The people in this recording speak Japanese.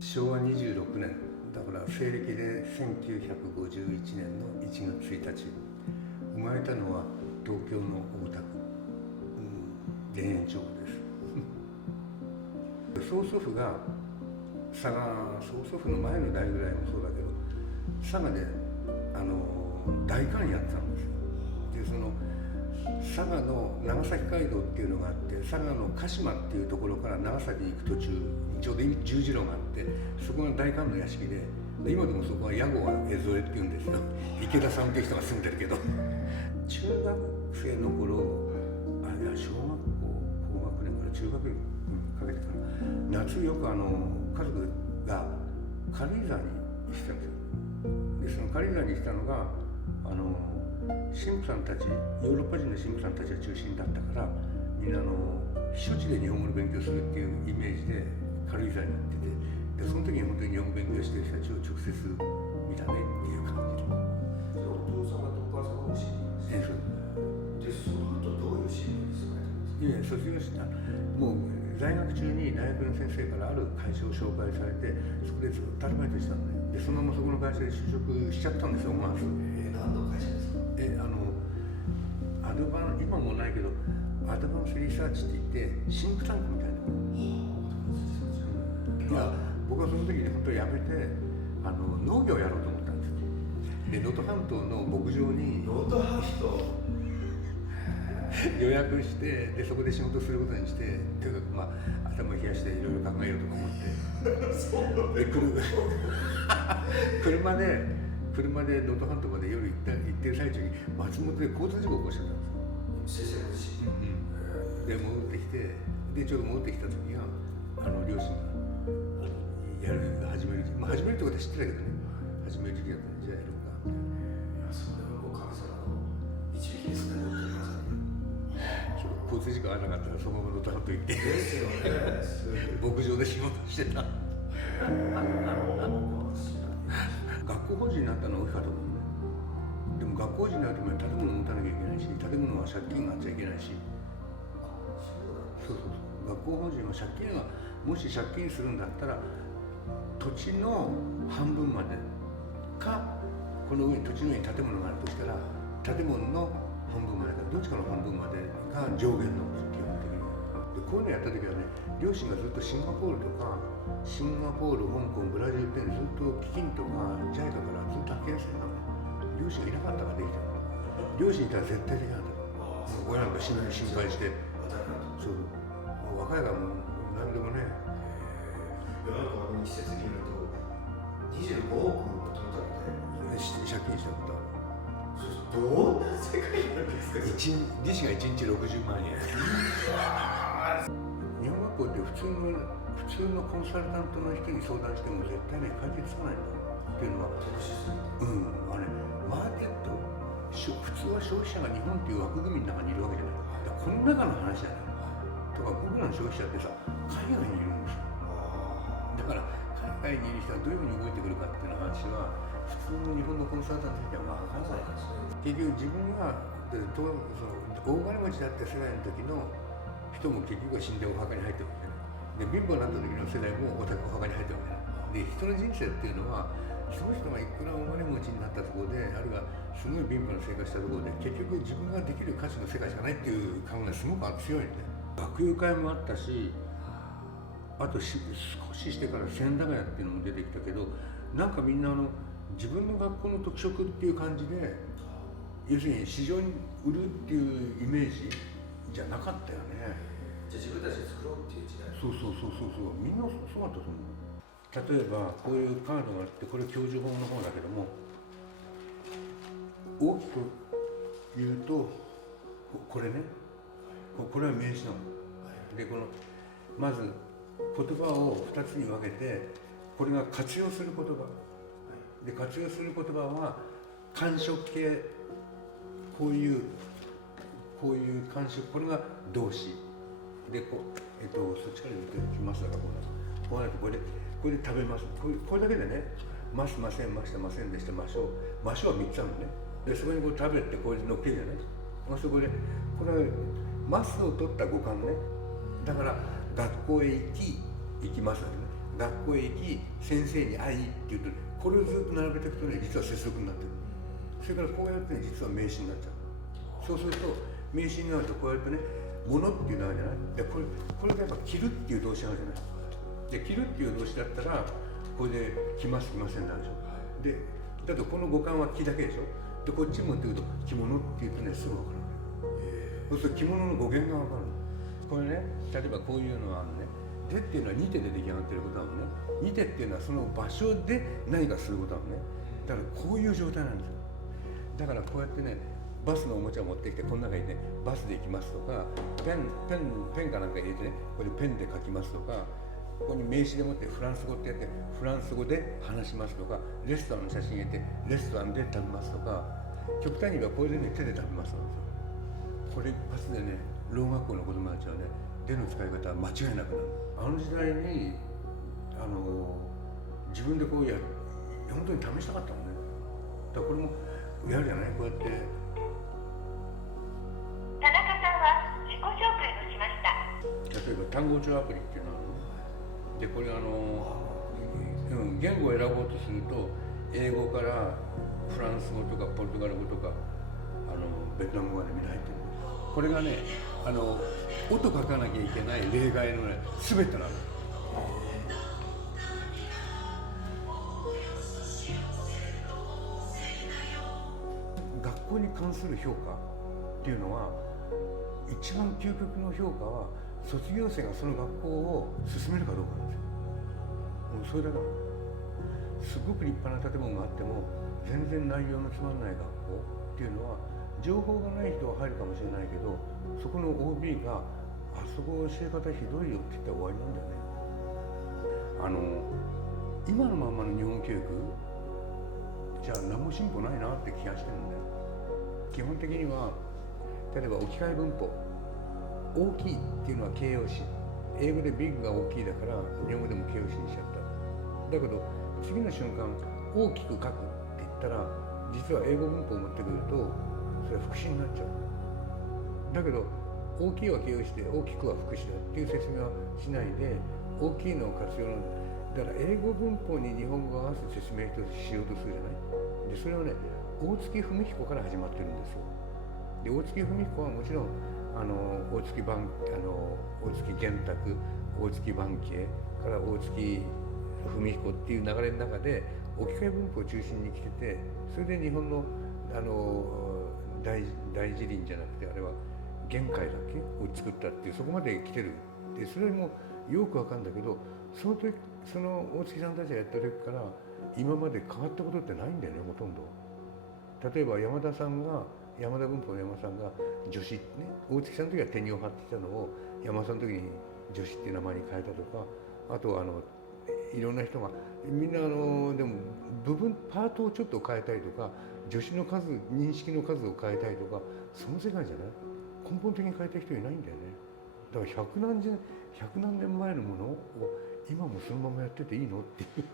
昭和26年だから西暦で1951年の1月1日、生まれたのは東京の大田区、田園調布です。曽祖父が曽祖父の前の代ぐらいもそうだけど、佐賀で代官やってたんですよ。でその佐賀の長崎街道っていうのがあって、佐賀の鹿島っていうところから長崎に行く途中にちょうど十字路があって、そこが代官の屋敷で、今でもそこは屋号は江添っていうんですよ。池田さんっていう人が住んでるけど、中学生の頃、小学校高学年から中学にかけてから夏よく家族が軽井沢に行ってたんですよ。でその軽井沢に来たのが神父さんたち、ヨーロッパ人の神父さんたちが中心だったから、みんな避暑地で日本語の勉強するっていうイメージで軽井沢に行ってて、でその時に本当に日本語勉強してる人たちを直接見たねっていう感じで。お父様とお母様が教えています。でその後どういう進路に進まれたんですか？卒業したもう在学中に大学の先生からある会社を紹介されて、そこでずっとアルバイトしたんで、そのままそこの会社で就職しちゃったんですよ、思わず。何の会社ですか？今もないけどアドバンスリサーチって言ってシンクタンクみたいな。僕はその時に本当に辞めて農業をやろうと思ったんですよ。で能登半島の牧場に能登半島予約して、でそこで仕事することにして、とにかく頭を冷やしていろいろ考えようとか思ってで車で能登半島まで夜行ってる最中に松本で交通事故を起こしちゃったんですよ。先生ご自身で戻ってきて、でちょうど戻ってきた時が両親が始めるってことは知ってたけどね、始める時期だったんで、じゃあやろうかみたいな。それはもう神様の導きですね。交通事故がなかったらそのまま能登半島行ってですよね。牧場で仕事してた。学校法人になったのは大きかったと思うね。でも学校法人になると建物を持たなきゃいけないし、建物は借金があっちゃいけないし。そう学校法人は借金がもし借金するんだったら土地の半分までか、この上に土地の上に建物があるとしたら建物の半分までか、どっちかの半分までが上限の基本的に。でこういうのやった時はね、両親がずっとシンガポールとか香港、ブラジルってずっと基金とか JICA からずっと派遣してたのね。両親がいなかったからできたの。両親いたら絶対できなかった。親なんか心配して、そう若いからもう何でもね。世の中の一説によると25億のトータルで借金したことある。どんな世界なんですか？利子が1日60万円。日本学校って普通のコンサルタントの人に相談しても絶対ね解決つかないんだっていうのは、マーケット、普通は消費者が日本っていう枠組みの中にいるわけじゃない。だからこの中の話じゃない。とか僕らの消費者ってさ、海外にいるんですよ。だから海外にいる人はどういうふうに動いてくるかっていう話は普通の日本のコンサルタントには分からない。結局自分が大金持ちだった世代の時の人も結局は死んでお墓に入ってるわけね。で貧乏になった時の世代もお墓に入ってるわけね。で人の人生っていうのは、その人がいくらお金持ちになったところで、あるいはすごい貧乏な生活したところで、結局自分ができる価値の世界しかないっていう考えがすごく強いんで、学友会もあったし、あと少ししてから千駄ヶ谷っていうのも出てきたけど、なんかみんな自分の学校の特色っていう感じで、要するに市場に売るっていうイメージじゃなかったよね。じゃあ自分たちで作ろうっていう時代。そうみんなそうだったと思う。例えばこういうカードがあって、これ教授本の方だけども、大きく言うとこれね、これは名詞なの。でまず言葉を2つに分けて、これが活用する言葉で、活用する言葉は感触系、こういう感触、これが動詞で、そっちから言ってきますから、こうなるとこれで食べます。これだけでね、ましません、ましたませんでした、ましょうは3つあるのね。でそこに食べてこれで乗っけるじゃない。そこでこれはマスを取った語感ね。だから学校へ行きますよね。学校へ行き先生に会いっていうと、これをずっと並べていくとね、実は接続になってる。それからこうやってね、実は名詞になっちゃう。そうすると名詞になるとこうやってね、物っていうのあるじゃない。でこれがやっぱ着るっていう動詞あるじゃない。で着るっていう動詞だったらこれで着ます着ませんなんでしょ。でだとこの語感は着だけでしょ。でこっちもっていうと着物っていうとね、すぐ分かる。そうすると着物の語源が分かる。これね、例えばこういうのはね、手っていうのは2手で出来上がってることなのね。2手っていうのはその場所で何かすることなのね。だからこういう状態なんですよ。だからこうやってね、バスのおもちゃを持ってきてこの中にね、バスで行きますとか、ペンかなんか入れてね、これでペンで書きますとか、ここに名詞でもってフランス語ってやってフランス語で話しますとか、レストランの写真入れてレストランで食べますとか、極端に言えばこれでね、手で食べますなんですよ。これ一発でね、ろう学校の子供たちはね、手の使い方は間違いなくなる。あの時代に自分でこう本当に試したかったもんね。だからこれもやるじゃない、こうやって。田中さんは自己紹介をしました。例えば単語帳アプリっていうのはで、これ言語を選ぼうとすると、英語からフランス語とかポルトガル語とかベトナム語までみんな入ってる。これがね、音書かなきゃいけない例外のね、全てなの。学校に関する評価っていうのは、一番究極の評価は卒業生がその学校を進めるかどうかなんですよ。もうそれだから、すごく立派な建物があっても全然内容のつまんない学校っていうのは、情報がない人は入るかもしれないけど、そこの OB があそこ教え方ひどいよって言ったら終わりなんだよね。今のまんまの日本教育じゃあ何も進歩ないなって気がしてるんだよ。基本的には例えば置き換え文法、大きいっていうのは形容詞、英語でビッグが大きいだから日本語でも形容詞にしちゃった。だけど次の瞬間大きく書くって言ったら、実は英語文法を持ってくるとそれは副詞になっちゃう。だけど大きいは形容詞で大きくは副詞だっていう説明はしないで、大きいのを活用の、だから英語文法に日本語を合わせて説明しようとするじゃない。でそれはね、大月文彦から始まってるんですよ。で大月文彦はもちろん大月玄卓、大月晩慶から大月文彦っていう流れの中で置き換え文法を中心に来てて、それで日本の大辞林じゃなくて、あれは玄海だっけを作ったっていう、そこまで来てる。でそれもよくわかるんだけど、その大月さんたちがやった時から今まで変わったことってないんだよね、ほとんど。例えば山田文法の山田さんが助詞ね、大月さんの時は手にを張ってきたのを山田さんの時に助詞っていう名前に変えたとか、あといろんな人がみんなでもパートをちょっと変えたりとか、助詞の数、認識の数を変えたりとか、その世界じゃない。根本的に変えた人いないんだよね。だから100何年前のものを今もそのままやってていいのっていう